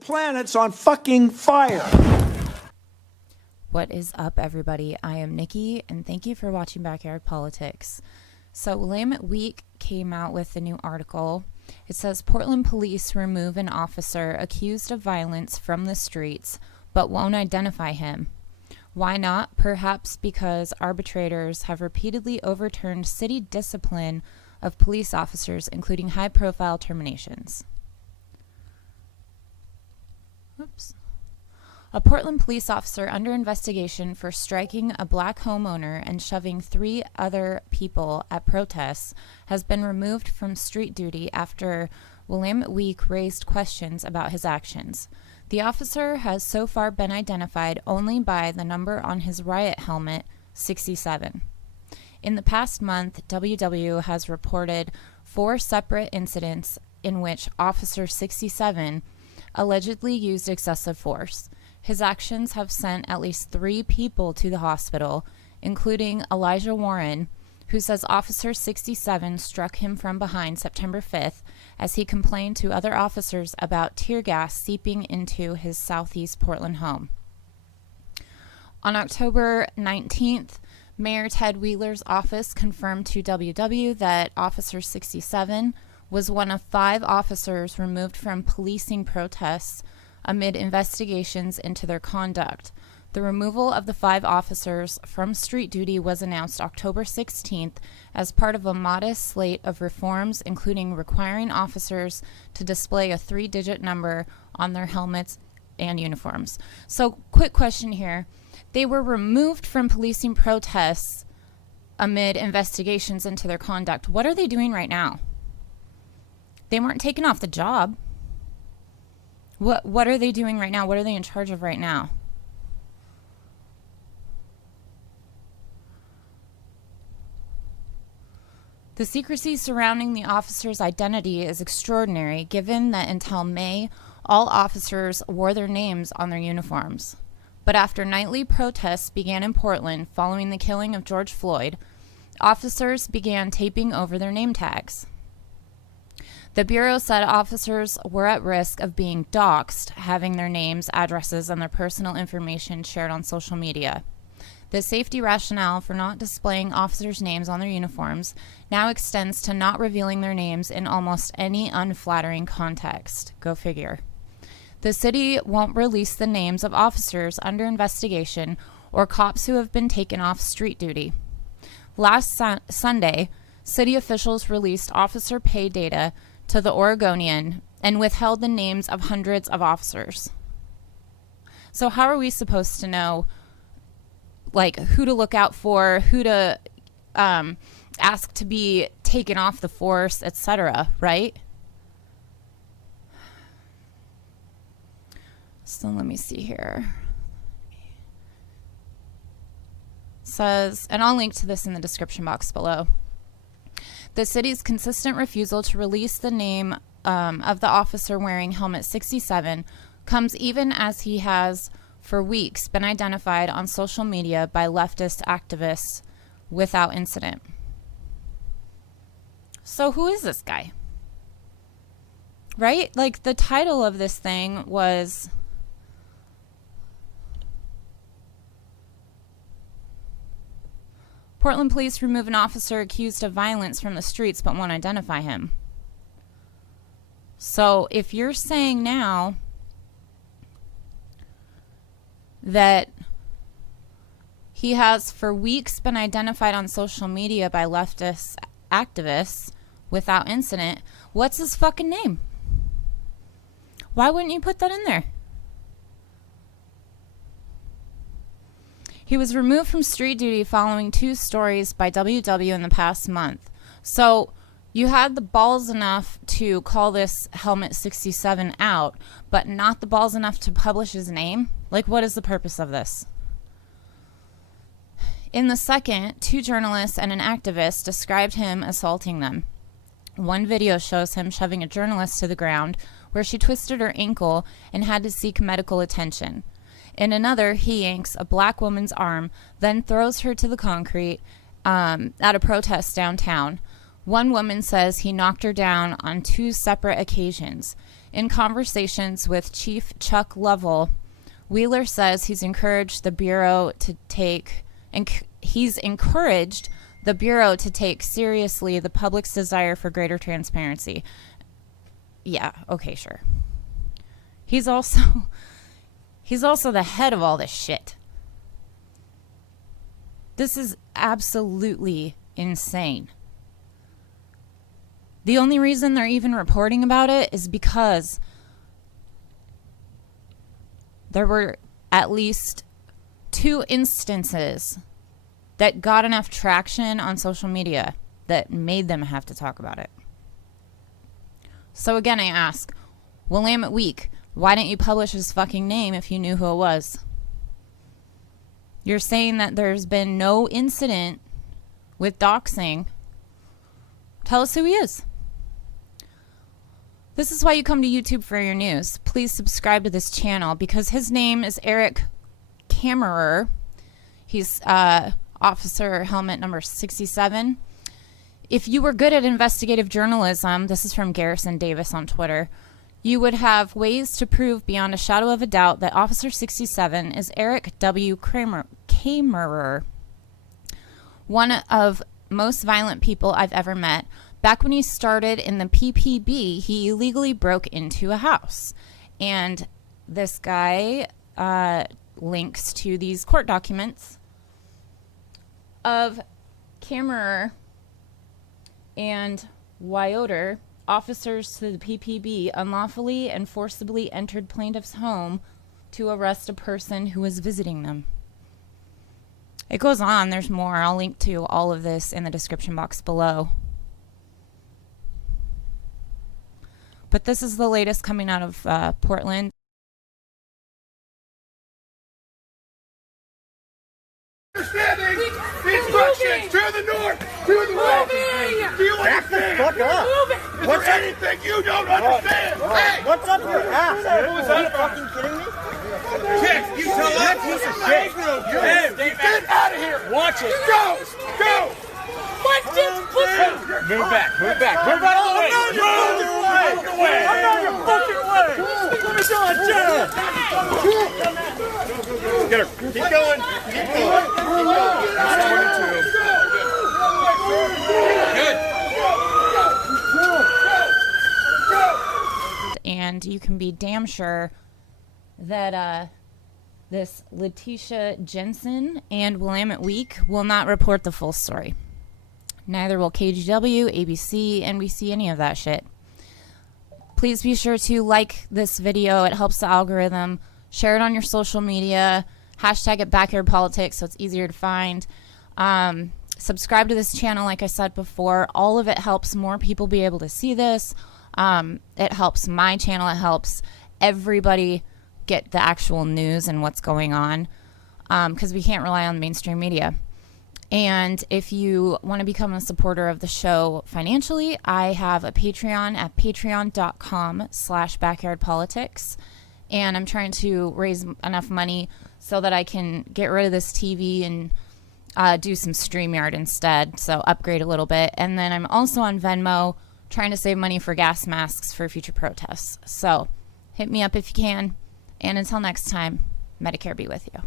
planet's on fucking fire. What is up, everybody? I am Nikki, and thank you for watching Backyard Politics. So, Willamette Week came out with a new article. It says, Portland police remove an officer accused of violence from the streets, but won't identify him. Why not? Perhaps because arbitrators have repeatedly overturned city discipline of police officers, including high-profile terminations. Oops. A Portland police officer under investigation for striking a black homeowner and shoving 3 other people at protests has been removed from street duty after Willamette Week raised questions about his actions. The officer has so far been identified only by the number on his riot helmet, 67. In the past month, WW has reported 4 separate incidents in which Officer 67 allegedly used excessive force. His actions have sent at least 3 people to the hospital, including Elijah Warren, who says Officer 67 struck him from behind September 5th as he complained to other officers about tear gas seeping into his southeast Portland home. On October 19th, Mayor Ted Wheeler's office confirmed to WW that Officer 67 was one of 5 officers removed from policing protests amid investigations into their conduct. The removal of the 5 officers from street duty was announced October 16th as part of a modest slate of reforms, including requiring officers to display a 3-digit number on their helmets and uniforms. So, quick question here. They were removed from policing protests amid investigations into their conduct. What are they doing right now? They weren't taken off the job. What are they doing right now? What are they in charge of right now? The secrecy surrounding the officer's identity is extraordinary, given that until May, all officers wore their names on their uniforms. But after nightly protests began in Portland following the killing of George Floyd, officers began taping over their name tags. The Bureau said officers were at risk of being doxxed, having their names, addresses, and their personal information shared on social media. The safety rationale for not displaying officers' names on their uniforms now extends to not revealing their names in almost any unflattering context. Go figure. The city won't release the names of officers under investigation or cops who have been taken off street duty. Last Sunday, city officials released officer pay data to the Oregonian and withheld the names of hundreds of officers. So how are we supposed to know, like, who to look out for, who to ask to be taken off the force, etc., right? So let me see here. It says, and I'll link to this in the description box below. The city's consistent refusal to release the name of the officer wearing helmet 67 comes even as he has for weeks been identified on social media by leftist activists without incident. So who is this guy? Right? Like, the title of this thing was Portland police remove an officer accused of violence from the streets but won't identify him. So if you're saying now that he has for weeks been identified on social media by leftist activists without incident, what's his fucking name? Why wouldn't you put that in there? He was removed from street duty following 2 stories by WW in the past month. So you had the balls enough to call this helmet 67 out, but not the balls enough to publish his name? Like, what is the purpose of this? In the second, 2 journalists and an activist described him assaulting them. One video shows him shoving a journalist to the ground, where she twisted her ankle and had to seek medical attention. In another, he yanks a black woman's arm, then throws her to the concrete at a protest downtown. One woman says he knocked her down on 2 separate occasions. In conversations with Chief Chuck Lovell, Wheeler says he's encouraged the Bureau to take seriously the public's desire for greater transparency. Yeah, okay, sure. He's also the head of all this shit. This is absolutely insane. The only reason they're even reporting about it is because there were at least 2 instances that got enough traction on social media that made them have to talk about it. So again, I ask, Willamette Week, why didn't you publish his fucking name if you knew who it was? You're saying that there's been no incident with doxing. Tell us who he is. This is why you come to YouTube for your news. Please subscribe to this channel because his name is Eric Kammerer. He's officer helmet number 67. If you were good at investigative journalism, this is from Garrison Davis on Twitter, you would have ways to prove beyond a shadow of a doubt that Officer 67 is Eric W. Kammerer, one of most violent people I've ever met. Back when he started in the PPB, he illegally broke into a house. And this guy links to these court documents of Kammerer and Wyoder, officers to the PPB, unlawfully and forcibly entered plaintiff's home to arrest a person who was visiting them. It goes on. There's more. I'll link to all of this in the description box below. But this is the latest coming out of Portland. Understanding instructions to the north, to the west. Do you understand? Fuck up. Is there anything you don't understand? Hey! What's up your ass? Are you fucking kidding me? Chick, you tell us. Piece of shit. Hey, get out of here. Watch it. Go! Go! Move back, move back, move out of the way! Move out of the way! I'm not your fucking way. Let me do it, Jared. Get her. Keep going. Keep going. Good. And you can be damn sure that this Letitia Jensen and Willamette Week will not report the full story. Neither will KGW, ABC, NBC, any of that shit. Please be sure to like this video. It helps the algorithm. Share it on your social media. Hashtag it Backyard Politics so it's easier to find. Subscribe to this channel like I said before. All of it helps more people be able to see this. It helps my channel. It helps everybody get the actual news and what's going on because we can't rely on mainstream media. And if you want to become a supporter of the show financially, I have a Patreon at patreon.com/backyardpolitics. And I'm trying to raise enough money so that I can get rid of this TV and do some StreamYard instead. So upgrade a little bit. And then I'm also on Venmo trying to save money for gas masks for future protests. So hit me up if you can. And until next time, Medicare be with you.